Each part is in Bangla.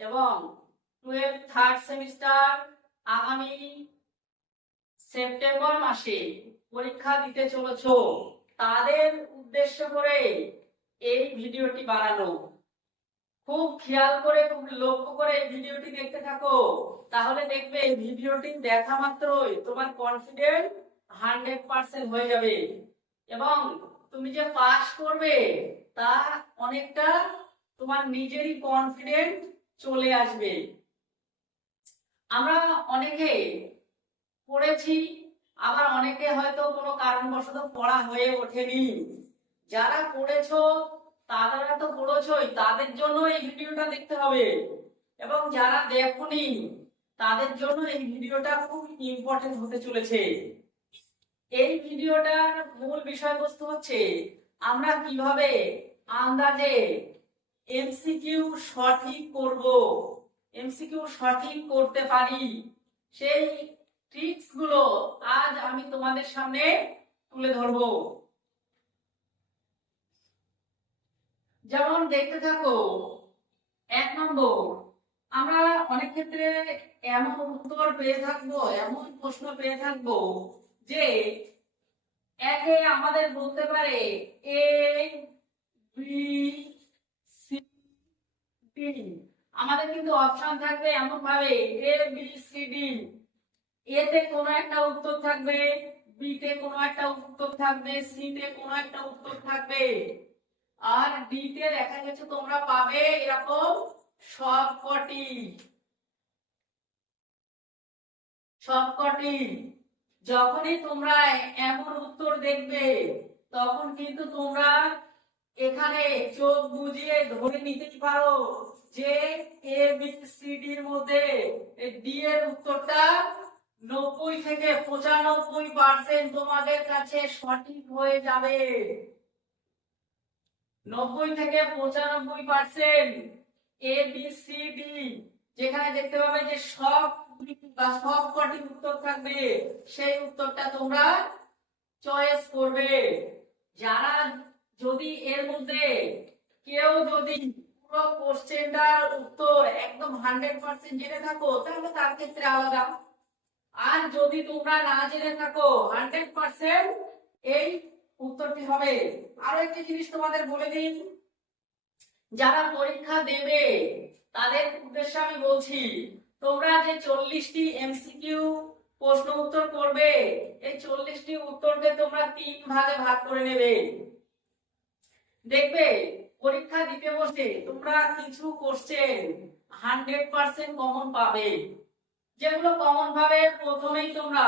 এবং টুয়েলভ থার্ড সেমিস্টার আগামী সেপ্টেম্বর মাসে পরীক্ষা দিতে চলেছ। তাদের উদ্দেশ্য করে এই ভিডিওটি বানানো। খুব খেয়াল করে, খুব লক্ষ্য করে ভিডিওটি দেখতে থাকো। তাহলে দেখবে এই ভিডিওটি দেখা মাত্রই তোমার কনফিডেন্ট হান্ড্রেড পার্সেন্ট হয়ে যাবে। এবং তুমি যে পাস করবে, তা অনেকটা তোমার নিজেরই কনফিডেন্ট চলে আসবে। আমরা অনেকে পড়েছি, আবার অনেকে হয়তো কোনো কারণবশত পড়া হয়ে ওঠেনি। যারা পড়েছো, তারা তো পড়েছই, তাদের জন্য এই ভিডিওটা দেখতে হবে। এবং যারা দেখোনি, তাদের জন্য এই ভিডিওটা খুব ইম্পর্টেন্ট হতে চলেছে। এই ভিডিওটার মূল বিষয়বস্তু হচ্ছে, আমরা কীভাবে আন্দাজে এমসিকিউ সঠিক করব। এমসিকিউ সঠিক করতে পারি। সেই ট্রিক্সগুলো আজ আমি তোমাদের সামনে তুলে ধরবো। যেমন দেখতে থাকো, এক নম্বর, আমরা অনেক ক্ষেত্রে এমন উত্তর পেয়ে থাকব, এমন প্রশ্ন পেয়ে থাকব যে একে আমাদের বলতে পারে এ বি আমাদের কিন্তু অপশন থাকবে এমন ভাবে এ বি সি ডি এতে কোনো একটা উত্তর থাকবে বি তে কোনো একটা উত্তর থাকবে সি তে কোনো একটা উত্তর থাকবে। আর ডি তে দেখা গেছে তোমরা পাবে এরকম সবকটি। সবকটি। যখনই তোমরা এমন উত্তর দেখবে, তখন কিন্তু তোমরা এখানে চোখ বুজিয়ে ধরে নিতে পারো যে এ বি সি ডি মধ্যে ডি এর উত্তরটা নব্বই থেকে পঁচানব্বই পার্সেন্ট তোমাদের কাছে সঠিক হয়ে যাবে। নব্বই থেকে পঁচানব্বই percent A B C D যেখানে দেখতে পাবে যে সব বা সব কটি উত্তর থাকবে, সেই উত্তরটা তোমরা চয়েস করবে। যারা যদি এর মধ্যে কেউ যদি পুরো কোশ্চেনটার উত্তর একদম হান্ড্রেড পার্সেন্ট জেনে থাকো, তাহলে তার ক্ষেত্রে আলাদা। আর যদি তোমরা না জেনে থাকো হান্ড্রেড পার্সেন্ট এই উত্তরটি হবে। আরও একটি জিনিস তোমাদের বলে দিন যারা পরীক্ষা দেবে, তাদের উদ্দেশ্যে আমি বলছি, তোমরা যে চল্লিশটি এমসিকিউ প্রশ্ন উত্তর করবে, এই চল্লিশটি উত্তরকে তোমরা তিন ভাগে ভাগ করে নেবে। দেখবে, পরীক্ষা দিতে বসে তোমরা কিছু কোশ্চেন হান্ড্রেড পার্সেন্ট কমন পাবে। যেগুলো কমন ভাবে প্রথমেই তোমরা,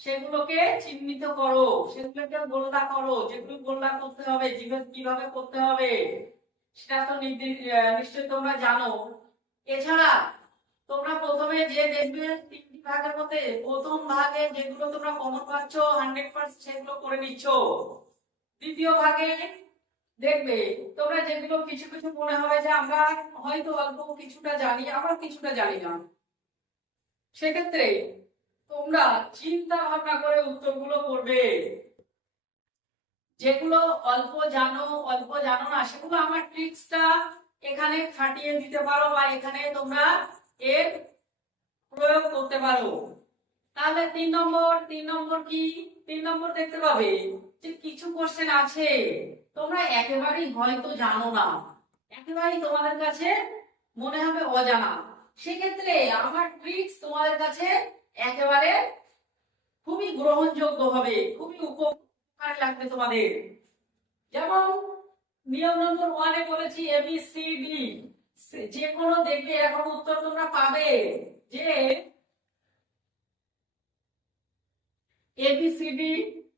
সেগুলোকে চিহ্নিত করো, সেগুলোকে গোল্লা করো, যেগুলো গোল্লা করতে হবে যেগুলো কীভাবে করতে হবে, সেটা তো নিশ্চয়ই তোমরা জানো। এছাড়া তোমরা প্রথমে যে দেখবে তিনটি ভাগের মধ্যে, প্রথম ভাগে যেগুলো তোমরা কমন পাচ্ছ হান্ড্রেড পার্সেন্ট সেগুলো করে নিচ্ছ। দ্বিতীয় ভাগে দেখবে, তোমরা যেগুলো কিছু কিছু মনে হবে যে আমরা হয়তো অল্প কিছুটা জানি, আবার কিছুটা জানি না। সেক্ষেত্রে তোমরা চিন্তা ভাবনা করে উত্তরগুলো করবে। যেগুলো অল্প জানো অল্প জানো না, সেগুলো আমার ট্রিক্সটা এখানে খাটিয়ে দিতে পারো বা এখানে তোমরা এর প্রয়োগ করতে পারো। তাহলে তিন নম্বর তিন নম্বর কি? তিন নম্বর দেখতে পাবে যে কিছু কোশ্চেন আছে। তোমরা একেবারেই হয়তো জানো না। একেবারেই তোমাদের কাছে মনে হবে অজানা। সেক্ষেত্রে আমার ট্রিক্স তোমাদের কাছে একেবারে খুবই গ্রহণযোগ্য হবে, খুবই উপকার লাগবে তোমাদের। যেমন নিয়ম নম্বর ওয়ানে বলেছি এ বি সি ডি যে কোনো দেখবে এখন উত্তর তোমরা পাবে যে এ বি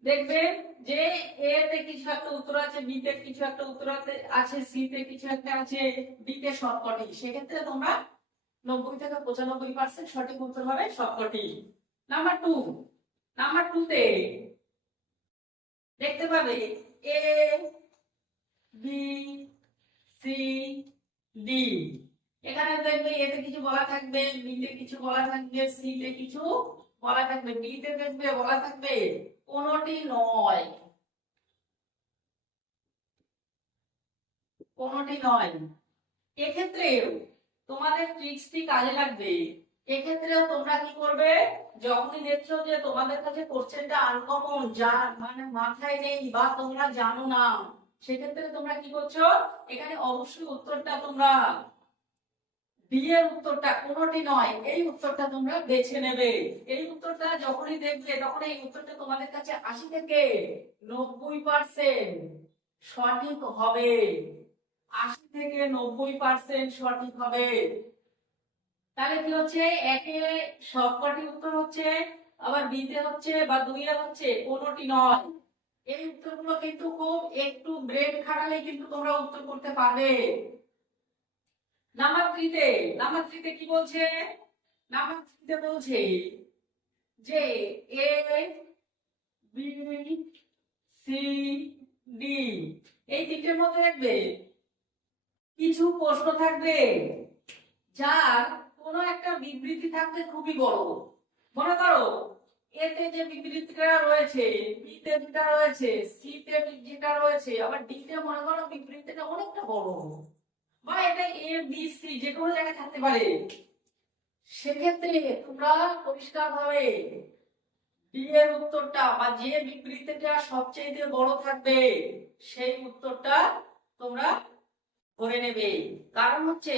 দেখবে যে এ তে কিছু একটা উত্তর আছে বি তে কিছু একটা উত্তর আছে- সি তে কিছু একটা আছে ডি তে সবকটি। সেক্ষেত্রে তোমরা নব্বই থেকে পঁচানব্বই পার্সেন্ট সঠিক উত্তর হবে সবকটি। নাম্বার টু নাম্বার টু তে দেখতে পাবে এ বি সি ডি এখানে দেখবে এতে কিছু বলা থাকবে বিতে কিছু বলা থাকবে সি তে কিছু বলা থাকবে ডি তে দেখবে, বলা থাকবে, কোনটি নয়। কোনটি নয়। এক্ষেত্রেও তোমাদের ট্রিক্সটি কাজে লাগবে। এক্ষেত্রেও তোমরা কি করবে? যখনই দেখছ যে তোমাদের কাছে কোশ্চেনটা আনকমন যা মানে মাথায় নেই বা তোমরা জানো না, সেক্ষেত্রে তোমরা কি করছ? এখানে অবশ্যই উত্তরটা তোমরা বি এর উত্তরটা কোনটি নয়, এই উত্তরটা তোমরা বেছে নেবে। এই উত্তরটা যখনই দেখবে তখন এই উত্তরটা তোমাদের কাছে আশি থেকে নব্বই পার্সেন্ট সঠিক হবে। আশি থেকে নব্বই পার্সেন্ট সঠিক হবে। তাহলে কি হচ্ছে? একে সবকটি উত্তর হচ্ছে, আবার বিতে হচ্ছে, বা দুইয়ে হচ্ছে, কোনটি নয়। এই উত্তরগুলো কিন্তু খুব একটু ব্রেন খাটালে কিন্তু তোমরা উত্তর করতে পারবে। নাম্বার থ্রিতে কি বলছে? নাম্বার থ্রিতে বলছে যে এ, বি, সি, ডি, এই তিনটের মধ্যে দেখবে কিছু প্রশ্ন থাকবে যার কোনো একটা বিবৃতি থাকবে খুবই বড়। মনে করো এতে যে বিবৃতিটা রয়েছে বিতে যেটা রয়েছে সিতে যেটা রয়েছে, আবার ডিতে মনে করো বিবৃতিটা অনেকটা বড়। বা এটা এ বি সি যে কোনো জায়গায় থাকতে পারে। সেক্ষেত্রে তোমরা পরিষ্কার ভাবে ডি এর উত্তরটা বা যে বিবৃতিটা সবচেয়ে বড় থাকবে, সেই উত্তরটা তোমরা করে নেবে। কারণ হচ্ছে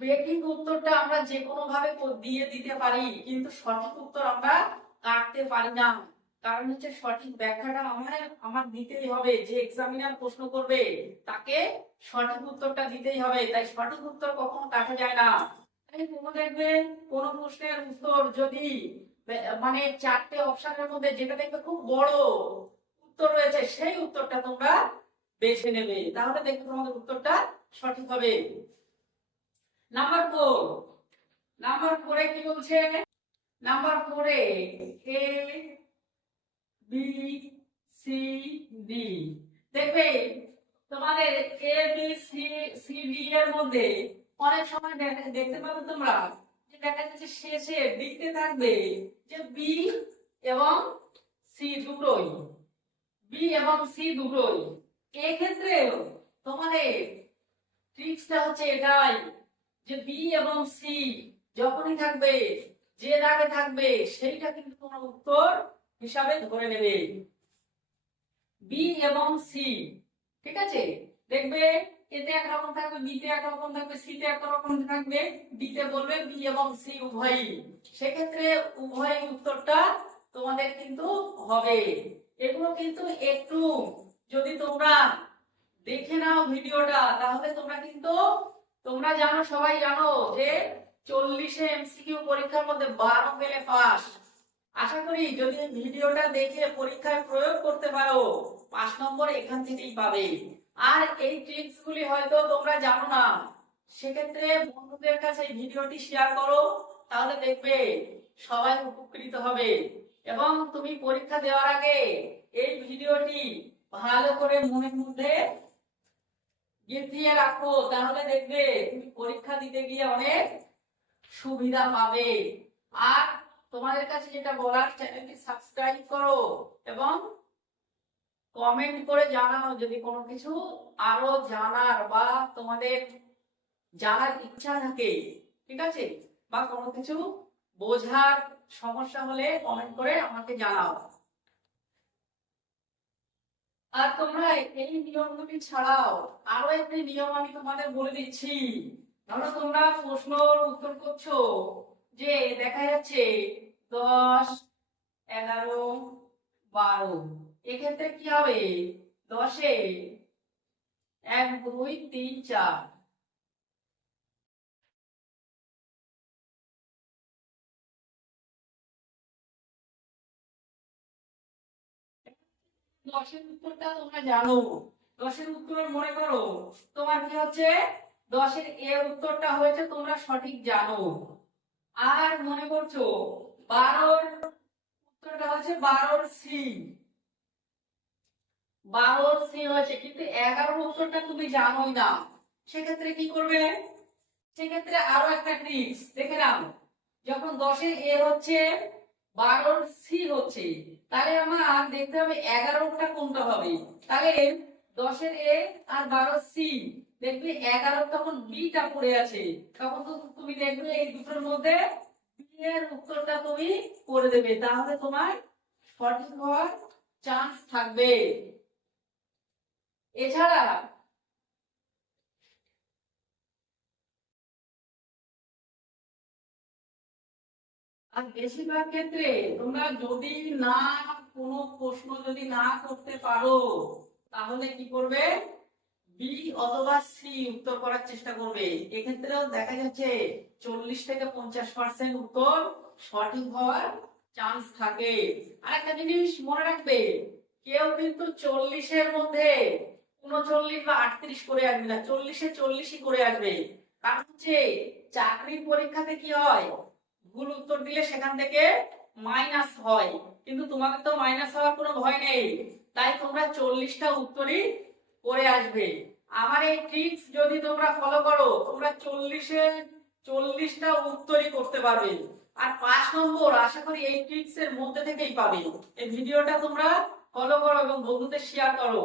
বেকিং উত্তরটা আমরা যে কোনো ভাবে দিয়ে দিতে পারি, কিন্তু সঠিক উত্তর আমরা কাটতে পারি না। কারণ হচ্ছে সঠিক ব্যাখ্যাটা আমার আমার দিতেই হবে। যে এক্সামিনার প্রশ্ন করবে, তাকে সঠিক উত্তরটা দিতেই হবে। তাই সঠিক উত্তর কখনো কাটা যায় না। তাই তোমরা দেখবে, কোন প্রশ্নের উত্তর যদি মানে চারটে অপশনের মধ্যে যেটা দেখবে খুব বড় উত্তর রয়েছে, সেই উত্তরটা তোমরা বেছে নেবে। তাহলে দেখবে তোমাদের উত্তরটা সঠিক হবে। নাম্বার ফোর নাম্বার ফোরে কি বলছে? নাম্বার ফোরে এ বি সি ডি দেখবে, তোমাদের A B C C D এর মধ্যে অনেক সময় দেখা- দেখতে পাবে তোমরা যে দেখা যাচ্ছে শেষে ডিতে থাকবে যে বি এবং সি দুটোই। বি এবং সি দুটোই। এক্ষেত্রেও তোমাদের ট্রিক্সটা হচ্ছে এটাই যে বি এবং সি যখনই থাকবে, যে দাগে থাকবে, সেইটা কিন্তু তোমার উত্তর হিসাবে ধরে নেবে। বি এবং সি ঠিক আছে? দেখবে এতে একরকম থাকবে বিতে একরকম থাকবে সিতে একরকম থাকবে ডিতে বলবে বি এবং সি উভয়ই। সেক্ষেত্রে উভয় উত্তরটা তোমাদের কিন্তু হবে। এগুলো কিন্তু একটু যদি তোমরা দেখে নাও ভিডিওটা, তাহলে তোমরা কিন্তু, তোমরা জানো, সবাই জানো যে চল্লিশে এমসিকিউ পরীক্ষার মধ্যে বারো পেলে পাস আশা করি যদি ভিডিওটা দেখে পরীক্ষায় প্রয়োগ করতে পারো, পাঁচ নম্বর এখান থেকেই পাবে। আর এই ট্রিক্স গুলি হয়তো তোমরা জানো না। সেক্ষেত্রে বন্ধুদের কাছে ভিডিওটি শেয়ার করো, তাহলে দেখবে সবাই উপকৃত হবে। এবং তুমি পরীক্ষা দেওয়ার আগে এই ভিডিওটি ভালো করে মনের মধ্যে গেঁথিয়ে রাখো, তাহলে দেখবে তুমি পরীক্ষা দিতে গিয়ে অনেক সুবিধা পাবে। আর তোমাদের কাছে যেটা বলার, চ্যানেলটি সাবস্ক্রাইব করো এবং কমেন্ট করে জানাও যদি কোনো কিছু আরও জানার বা তোমাদের জানার ইচ্ছা থাকে, ঠিক আছে? বা কোনো কিছু বোঝার সমস্যা হলে কমেন্ট করে আমাকে জানাও। আর তোমরা এই নিয়ম নিয়মগুলি ছাড়াও আরও একটি নিয়ম আমি তোমাদের বলে দিচ্ছি। ধরো তোমরা প্রশ্নর উত্তর করছ যে দেখা যাচ্ছে দশ, এগারো, বারো। এক্ষেত্রে কি হবে? দশে এক, দুই, তিন, চার। দশের উত্তরটা তোমরা জানো। দশের উত্তর মনে করো। তোমার কি হচ্ছে? দশের এ উত্তরটা হয়েছে, তোমরা সঠিক জানো। আর মনে করছ, বারোর উত্তরটা হচ্ছে বারোর সি। বারোর সি হয়েছে, কিন্তু এগারোর উত্তরটা তুমি জানোই না। সেক্ষেত্রে কি করবে? সেক্ষেত্রে আরও একটা ট্রিক্স দেখে নাও। যখন দশের এ হচ্ছে, বারোর সি হচ্ছে, তাহলে আমার দেখতে হবে এগারোটা কোনটা হবে। তাহলে দশের এ আর বারোর সি। দেখবে এগারো তখন বিটা পড়ে আছে। তখন তো তুমি দেখবে এই দুটোর মধ্যে বি উত্তরটা তুমি করে দেবে। তাহলে তোমার সঠিক হওয়ার চান্স থাকবে। এছাড়া আর বেশিরভাগ ক্ষেত্রে তোমরা যদি না কোনো প্রশ্ন যদি না করতে পারো, তাহলে কি করবে? বি অথবা সি উত্তর করার চেষ্টা করবে। এক্ষেত্রেও দেখা যাচ্ছে চল্লিশ থেকে পঞ্চাশ পার্সেন্ট উত্তর সঠিক হওয়ার চান্স থাকে। আর একটা জিনিস মনে রাখবে, কেউ কিন্তু চল্লিশের মধ্যে উনচল্লিশ বা আটত্রিশ করে আসবে না, চল্লিশে চল্লিশই করে আসবে। কারণ হচ্ছে চাকরির পরীক্ষাতে কি হয়? ভুল উত্তর দিলে সেখান থেকে মাইনাস হয়। কিন্তু তোমাকে তো মাইনাস হওয়ার কোনো ভয় নেই। তাই তোমরা চল্লিশটা উত্তরই করে আসবে। আমার এই ট্রিক্স যদি তোমরা ফলো করো, তোমরা চল্লিশে, চল্লিশটা উত্তরই করতে পারবে। আর পাঁচ নম্বর, আশা করি এই ট্রিক্স এর মধ্যে থেকেই পাবে। এই ভিডিওটা তোমরা ফলো করো এবং বন্ধুদের শেয়ার করো।